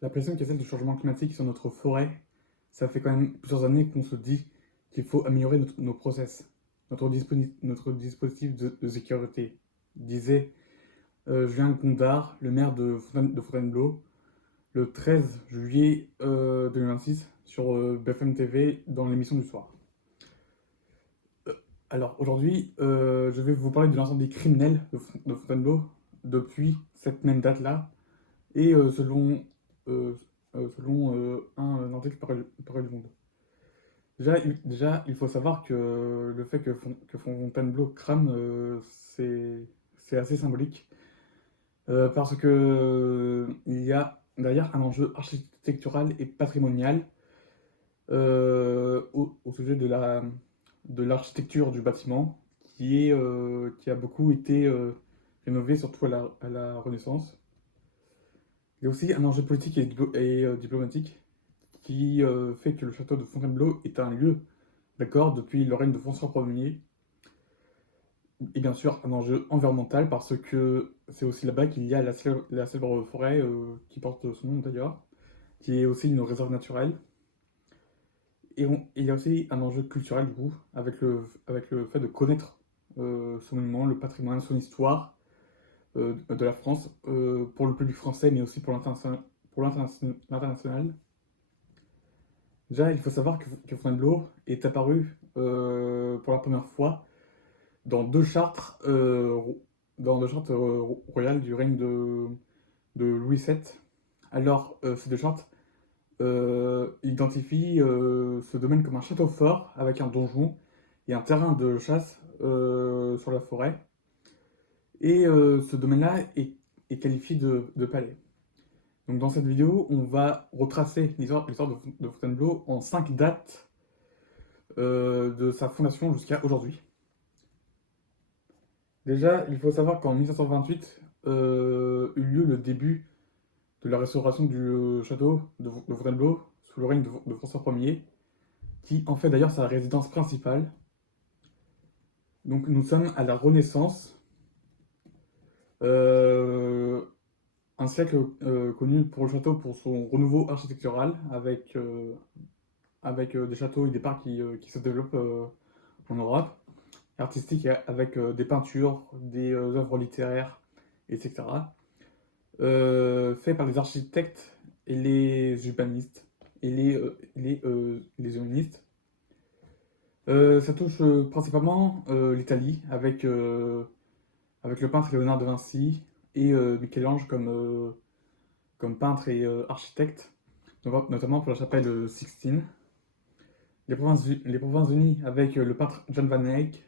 La pression qui est celle du changement climatique sur notre forêt, ça fait quand même plusieurs années qu'on se dit qu'il faut améliorer nos process, notre dispositif de sécurité, disait Julien Gondard, le maire de Fontainebleau, le 13 juillet 2026 sur BFM TV dans l'émission du soir. Alors aujourd'hui, je vais vous parler de l'incendie criminel de Fontainebleau depuis cette même date-là, et euh, selon un article paru du Monde. Déjà, il faut savoir que le fait que Fontainebleau crame, c'est assez symbolique, parce que il y a derrière un enjeu architectural et patrimonial au sujet de l'architecture du bâtiment, qui a beaucoup été rénové, surtout à la Renaissance. Il y a aussi un enjeu politique et diplomatique qui fait que le château de Fontainebleau est un lieu d'accord depuis le règne de François Ier. Et bien sûr, un enjeu environnemental parce que c'est aussi là-bas qu'il y a la célèbre forêt qui porte son nom d'ailleurs, qui est aussi une réserve naturelle. Il y a aussi un enjeu culturel du coup, avec le fait de connaître son monument, le patrimoine, son histoire de la France, pour le public français, mais aussi pour l'international. Déjà, il faut savoir que Fontainebleau est apparu pour la première fois dans deux chartes royales du règne de Louis VII. Alors, ces deux chartes identifient ce domaine comme un château fort avec un donjon et un terrain de chasse sur la forêt. Et ce domaine-là est qualifié de palais. Donc dans cette vidéo, on va retracer l'histoire de Fontainebleau en 5 dates de sa fondation jusqu'à aujourd'hui. Déjà, il faut savoir qu'en 1528 eut lieu le début de la restauration du château de Fontainebleau sous le règne de François Ier, qui en fait d'ailleurs sa résidence principale. Donc nous sommes à la Renaissance, euh, un siècle connu pour le château pour son renouveau architectural, avec des châteaux et des parcs qui se développent en Europe, artistique avec des peintures, des œuvres littéraires, etc. Fait par les architectes et les urbanistes et les humanistes. Ça touche principalement l'Italie avec le peintre Léonard de Vinci et Michel-Ange comme peintre et architecte, notamment pour la chapelle Sixtine. Les Provinces-Unies avec le peintre Jan van Eyck,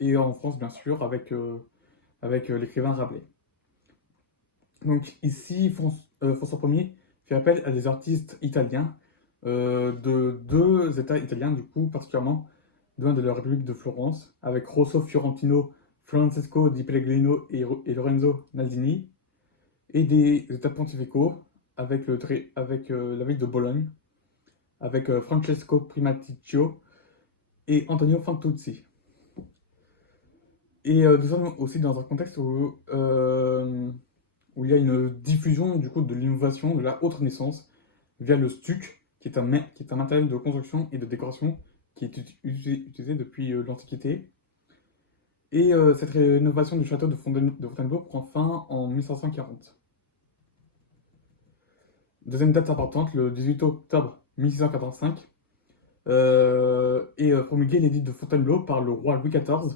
et en France, bien sûr, avec l'écrivain Rabelais. Donc ici, François Ier fait appel à des artistes italiens de deux États italiens, du coup, particulièrement de la République de Florence, avec Rosso Fiorentino, Francesco di Pellegrino et Lorenzo Naldini, et des États pontificaux avec la ville de Bologne, avec Francesco Primaticcio et Antonio Fantuzzi. Et nous sommes aussi dans un contexte où il y a une diffusion du coup de l'innovation, de la haute renaissance, via le stuc, qui est un matériel de construction et de décoration qui est utilisé depuis l'Antiquité. Et cette rénovation du château de Fontainebleau prend fin en 1540. Deuxième date importante, le 18 octobre 1685, est promulgué l'édit de Fontainebleau par le roi Louis XIV,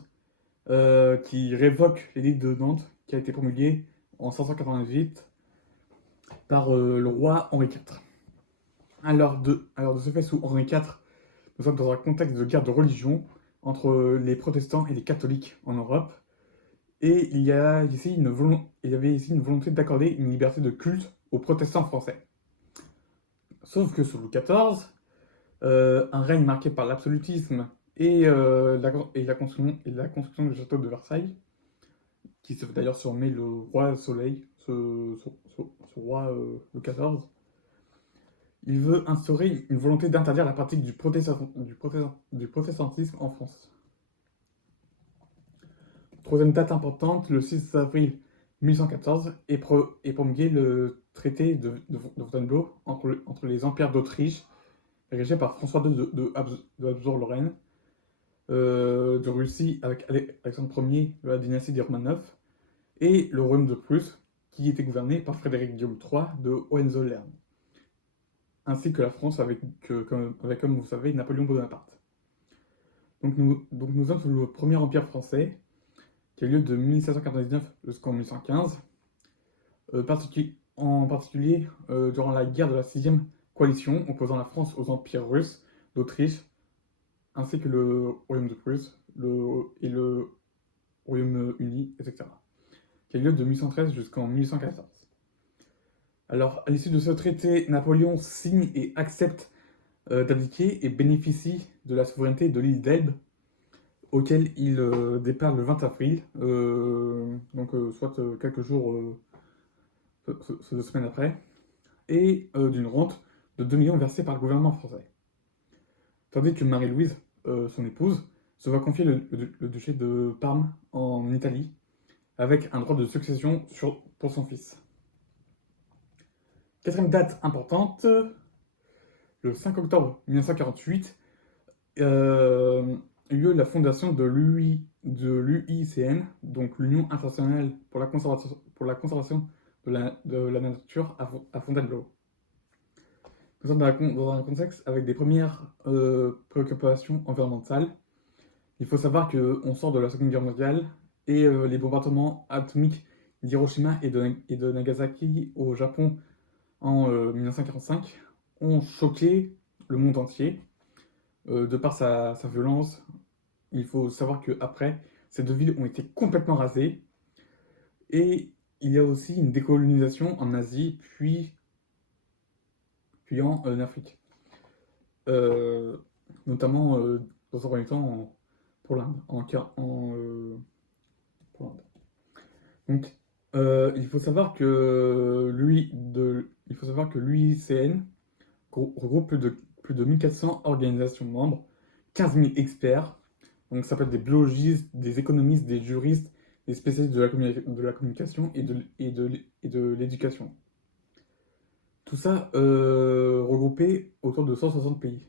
qui révoque l'édit de Nantes, qui a été promulgué en 588 par le roi Henri IV. Alors de ce fait, sous Henri IV, nous sommes dans un contexte de guerre de religion entre les protestants et les catholiques en Europe, et il y avait ici une volonté d'accorder une liberté de culte aux protestants français. Sauf que sous Louis XIV, un règne marqué par l'absolutisme et la construction du château de Versailles, qui se fait d'ailleurs surnommer le roi Soleil, ce roi Louis XIV, il veut instaurer une volonté d'interdire la pratique du protestantisme en France. Troisième date importante, le 6 avril 1814 et promulgué le traité de Fontainebleau entre les empires d'Autriche, dirigé par François II de Habsbourg-Lorraine, de Russie avec Alexandre Ier de la dynastie des Romanov, et le royaume de Prusse, qui était gouverné par Frédéric Guillaume III de Hohenzollern, ainsi que la France avec, comme vous savez, Napoléon Bonaparte. Donc nous sommes sous le premier empire français, qui a eu lieu de 1799 jusqu'en 1815, en particulier durant la guerre de la 6e coalition, opposant la France aux empires russes d'Autriche, ainsi que le royaume de Prusse et le Royaume-Uni, etc., qui a eu lieu de 1813 jusqu'en 1814. Alors, à l'issue de ce traité, Napoléon signe et accepte d'abdiquer et bénéficie de la souveraineté de l'île d'Elbe, auquel il départ le 20 avril, soit quelques jours, 2 semaines après, et d'une rente de 2 millions versée par le gouvernement français. Tandis que Marie-Louise, son épouse, se voit confier le duché de Parme en Italie, avec un droit de succession pour son fils. Quatrième date importante, le 5 octobre 1948, a eu lieu la fondation de l'UICN, donc l'Union internationale pour la conservation de la nature à Fontainebleau. Nous sommes dans un contexte avec des premières préoccupations environnementales. Il faut savoir qu'on sort de la Seconde Guerre mondiale et les bombardements atomiques d'Hiroshima et de Nagasaki au Japon en 1945 ont choqué le monde entier de par sa violence. Il faut savoir qu'après, ces deux villes ont été complètement rasées et il y a aussi une décolonisation en Asie puis en Afrique. Notamment dans un premier temps pour l'Inde. Pour l'Inde. Donc, il faut savoir que l'UICN regroupe plus de 1400 organisations membres, 15 000 experts. Donc, ça peut être des biologistes, des économistes, des juristes, des spécialistes de la communication et de l'éducation. Tout ça regroupé autour de 160 pays.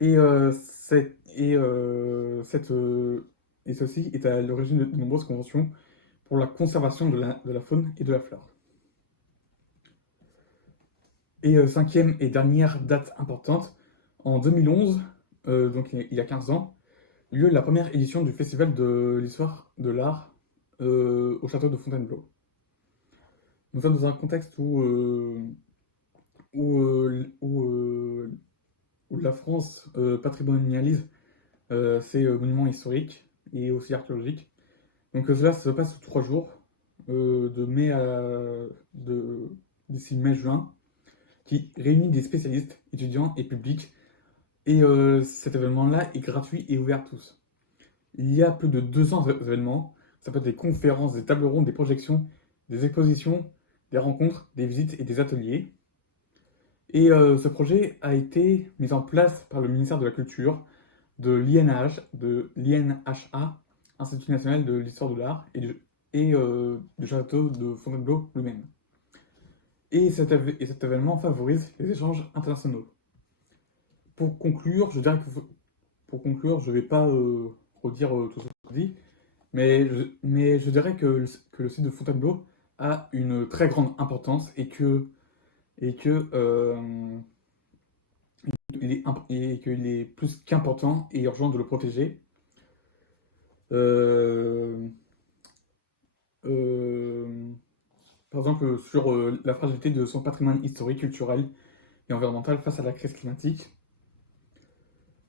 Et, ceci est à l'origine de nombreuses conventions pour la conservation de la faune et de la flore. Et cinquième et dernière date importante, en 2011, donc il y a 15 ans, il y a eu la première édition du Festival de l'histoire de l'art au château de Fontainebleau. Nous sommes dans un contexte où la France patrimonialise ses monuments historiques et aussi archéologiques. Donc cela se passe sous 3 jours, d'ici mai-juin, qui réunit des spécialistes, étudiants et publics. Et cet événement-là est gratuit et ouvert à tous. Il y a plus de 200 événements. Ça peut être des conférences, des tables rondes, des projections, des expositions, des rencontres, des visites et des ateliers. Et ce projet a été mis en place par le ministère de la Culture, de l'INHA, Institut national de l'histoire de l'art, et du château de Fontainebleau lui-même. Et cet événement favorise les échanges internationaux. Pour conclure, je ne vais pas redire tout ce que je dis, mais je dirais que le site de Fontainebleau a une très grande importance et qu'il est plus qu'important et urgent de le protéger. Par exemple, sur la fragilité de son patrimoine historique, culturel et environnemental face à la crise climatique.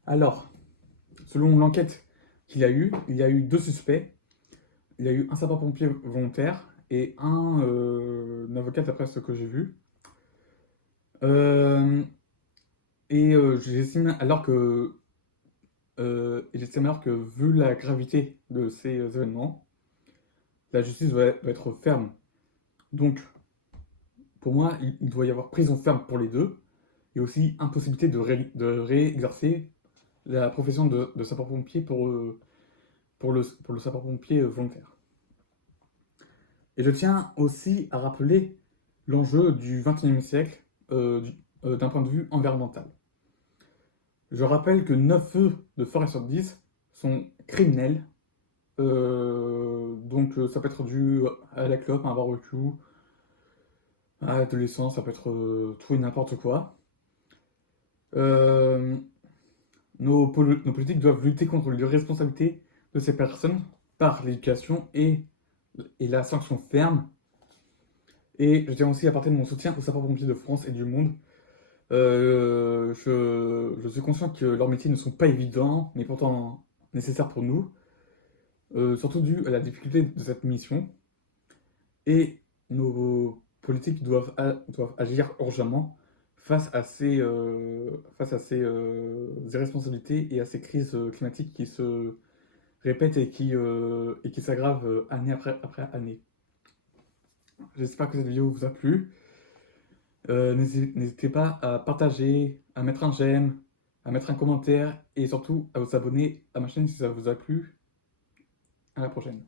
Alors, selon l'enquête qu'il y a eu, il y a eu 2 suspects. Il y a eu un sapeur-pompier volontaire et un avocat, d'après ce que j'ai vu. J'estime alors que, vu la gravité de ces événements, la justice va être ferme. Donc, pour moi, il doit y avoir prison ferme pour les deux, et aussi impossibilité de réexercer la profession de sapeur-pompier pour le sapeur-pompier volontaire. Et je tiens aussi à rappeler l'enjeu du XXIe siècle d'un point de vue environnemental. Je rappelle que 9 feux de forêt sur 10 sont criminels. Ça peut être dû à la clope, à un barbecue, à de l'essence, ça peut être tout et n'importe quoi. Euh, nos politiques doivent lutter contre l'irresponsabilité de ces personnes par l'éducation et la sanction ferme. Et je tiens aussi à apporter mon soutien aux sapeurs-pompiers de France et du monde. Je suis conscient que leurs métiers ne sont pas évidents, mais pourtant nécessaires pour nous, surtout dû à la difficulté de cette mission. Et nos politiques doivent agir urgemment face à ces irresponsabilités et à ces crises climatiques qui se répètent et qui s'aggravent année après année. J'espère que cette vidéo vous a plu. N'hésitez pas à partager, à mettre un j'aime, à mettre un commentaire et surtout à vous abonner à ma chaîne si ça vous a plu. À la prochaine.